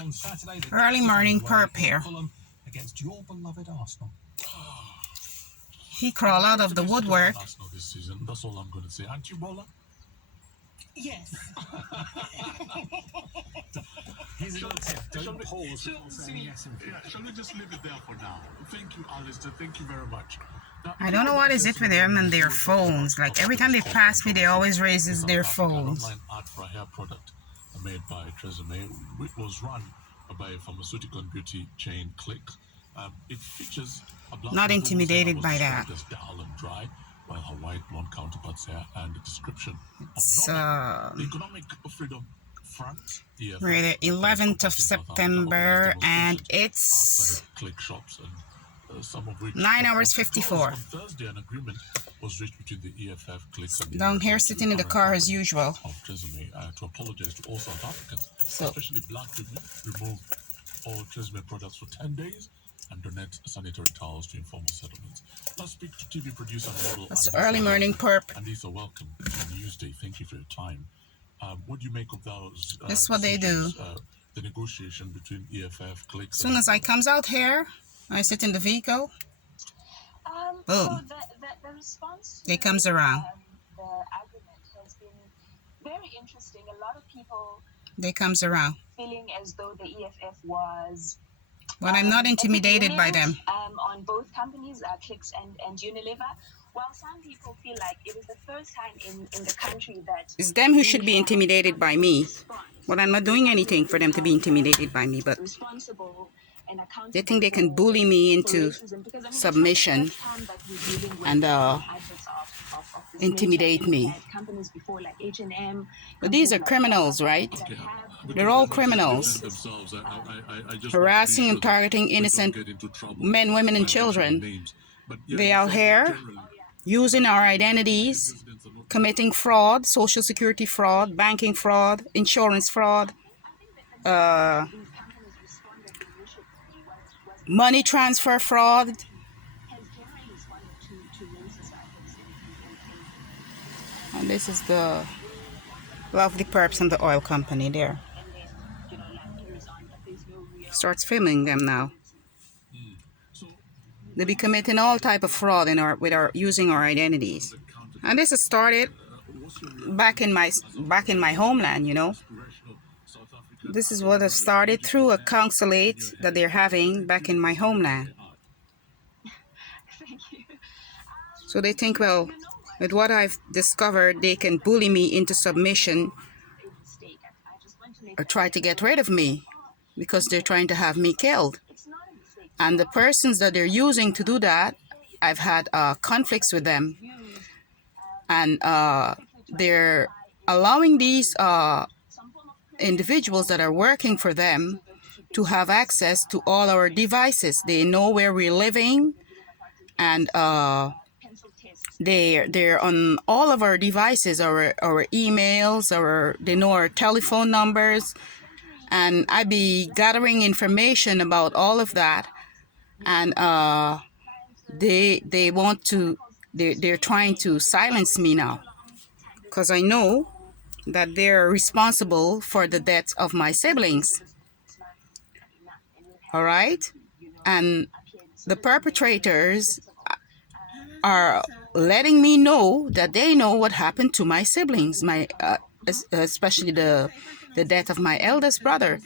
on Saturday. Early morning perp here. Against your beloved Arsenal. He crawled out of the woodwork. Arsenal this season. That's all I'm going to say. Aren't you, Bola? Yes. Here's a little tip. Don't pause Shall before saying yes and Shall we just leave it there for now? Thank you, Alistair. Thank you very much. Now, I don't know what is it with them and their phones. Like every time they pass me, they always raises their phones. An online ad for a hair product made by Tresemme. It was run by a pharmaceutical and beauty chain Click. It features a black Not woman intimidated whose by hair that. was dull and dry, while her white blonde counterpart's hair and the description It's, of the Economic Freedom Front. we're the 11th of September and it's Click shops and some of which 9 hours on 54. Thursday, an agreement was reached between the EFF, Click, and the Down here sitting in the car as usual. of Tresemme to apologize to all South Africans, So especially black women, remove all Tresemme products for 10 days and donate sanitary towels to informal settlements. Let's speak to TV producer and model. that's early morning perp. Andisa, welcome to Newsday. Thank you for your time. What do you make of those? That's what they do. decisions, the negotiation between EFF, Click. As soon as I comes out here, I sit in the vehicle. Boom. So the response to They comes around. the argument has been very interesting. A lot of people They comes around. feeling as though the EFF was But I'm not intimidated by them. on both companies, Clicks and Unilever. While some people feel like it is the first time in the country that It's them who should be intimidated by me. Well, I'm not doing anything for them to be intimidated by me, but responsible and accountable they think they can bully me into submission and intimidate me. Companies before like H&M, But these are criminals, right? They're all criminals. Themselves. I just Harassing want and to be sure targeting that we innocent don't get into trouble men, women, and by children. mentioning names. But yeah, They out here generally, using our identities, residents are not committing fraud, social security fraud, banking fraud, insurance fraud, money transfer fraud. And this is the lovely perps and the oil company there. Starts filming them now. They be committing all type of fraud in our using our identities. And this has started back in my homeland, you know. This is what has started through a consulate that they're having back in my homeland. So they think, well, with what I've discovered, they can bully me into submission or try to get rid of me because they're trying to have me killed. And the persons that they're using to do that, I've had conflicts with them. And they're allowing these individuals that are working for them to have access to all our devices. They know where we're living, and they're on all of our devices, our emails, they know our telephone numbers, and I be gathering information about all of that, and they're trying to silence me now, because I know that they're responsible for the death of my siblings. All right, and the perpetrators are letting me know that they know what happened to my siblings, especially the death of my eldest brother.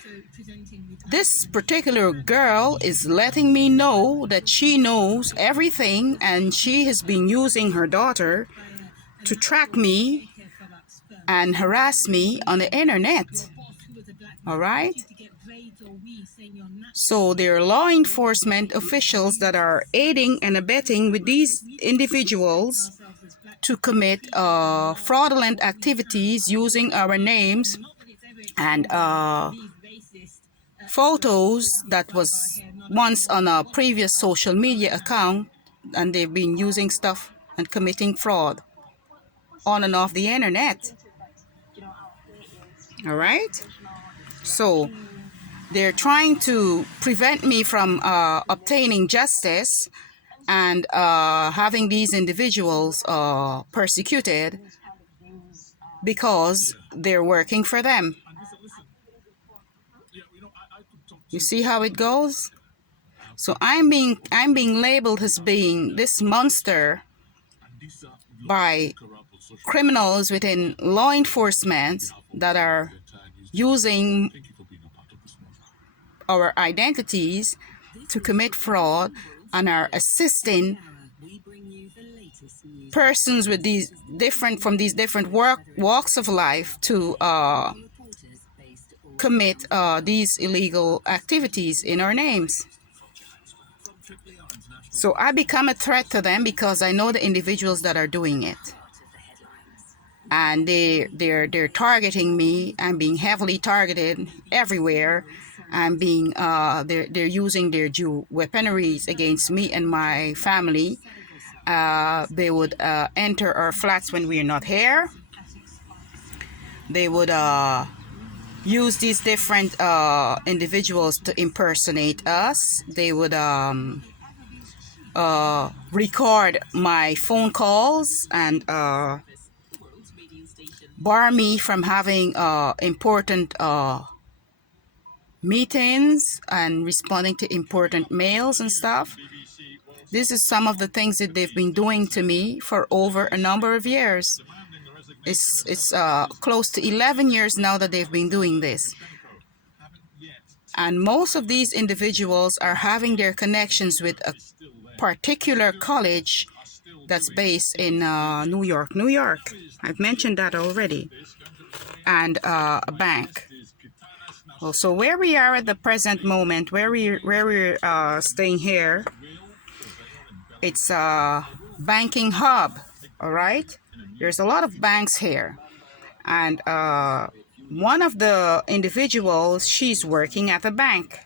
This particular girl is letting me know that she knows everything, and she has been using her daughter to track me and harass me on the internet. All right? So there are law enforcement officials that are aiding and abetting with these individuals to commit fraudulent activities using our names and photos that was once on a previous social media account, and they've been using stuff and committing fraud on and off the internet. All right? So they're trying to prevent me from obtaining justice and having these individuals persecuted because they're working for them. You see how it goes? So I'm being labeled as being this monster by criminals within law enforcement that are using our identities to commit fraud and are assisting persons with these different walks of life to commit these illegal activities in our names. So I become a threat to them because I know the individuals that are doing it, and they're targeting me. I'm being heavily targeted everywhere. I'm being they're using their dual weaponries against me and my family. They would enter our flats when we're not here. They would use these different individuals to impersonate us. They would record my phone calls and bar me from having important meetings and responding to important mails and stuff. This is some of the things that they've been doing to me for over a number of years. It's close to 11 years now that they've been doing this. And most of these individuals are having their connections with a particular college that's based in New York. I've mentioned that already. And a bank. Well, so where we are at the present moment, where we're staying here, it's a banking hub, all right? There's a lot of banks here. And one of the individuals, she's working at a bank.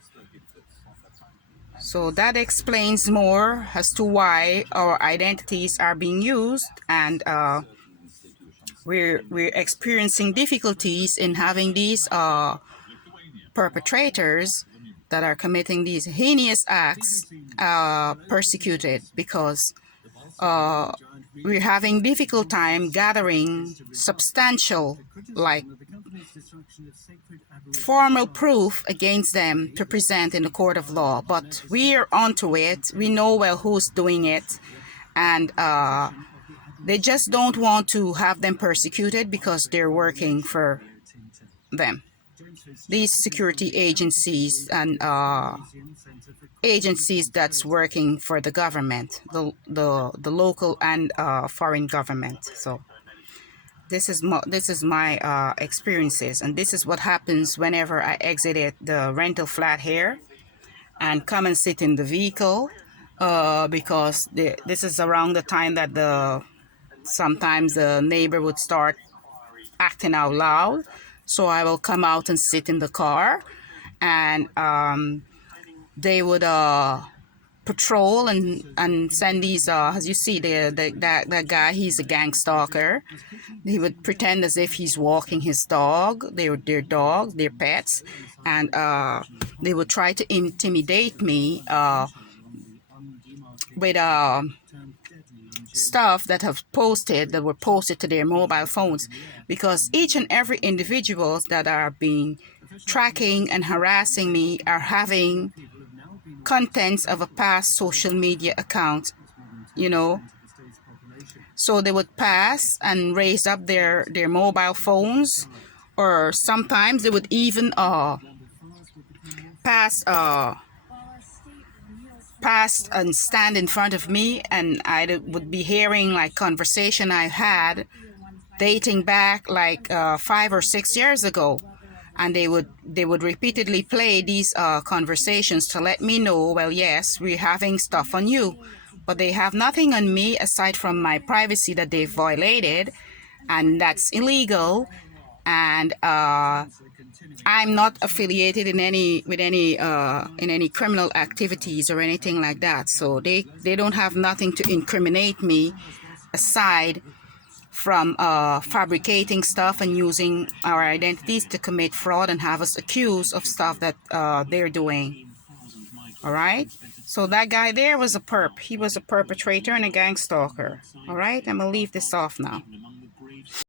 So that explains more as to why our identities are being used, and we're experiencing difficulties in having these perpetrators that are committing these heinous acts persecuted, because we're having difficult time gathering substantial, like, formal proof against them to present in the court of law. But we're onto it. We know well who's doing it, and they just don't want to have them persecuted because they're working for them. These security agencies and agencies that's working for the government, the local and foreign government. So this is my experiences, and this is what happens whenever I exited the rental flat here and come and sit in the vehicle, because this is around the time that sometimes the neighbor would start acting out loud. So I will come out and sit in the car, and they would patrol and send these as you see, that guy, he's a gang stalker. He would pretend as if he's walking his dog, their dogs, their pets, and they would try to intimidate me with stuff that were posted to their mobile phones, because each and every individuals that are being tracking and harassing me are having contents of a past social media account, you know. So they would pass and raise up their mobile phones, or sometimes they would even pass and stand in front of me, and I would be hearing like conversation I had dating back like 5 or 6 years ago, and they would repeatedly play these conversations to let me know, well, yes, we're having stuff on you, but they have nothing on me aside from my privacy that they've violated, and that's illegal. And I'm not affiliated in any criminal activities or anything like that. So they don't have nothing to incriminate me aside from fabricating stuff and using our identities to commit fraud and have us accused of stuff that they're doing. All right. So that guy there was a perp. He was a perpetrator and a gang stalker. All right. I'm gonna leave this off now.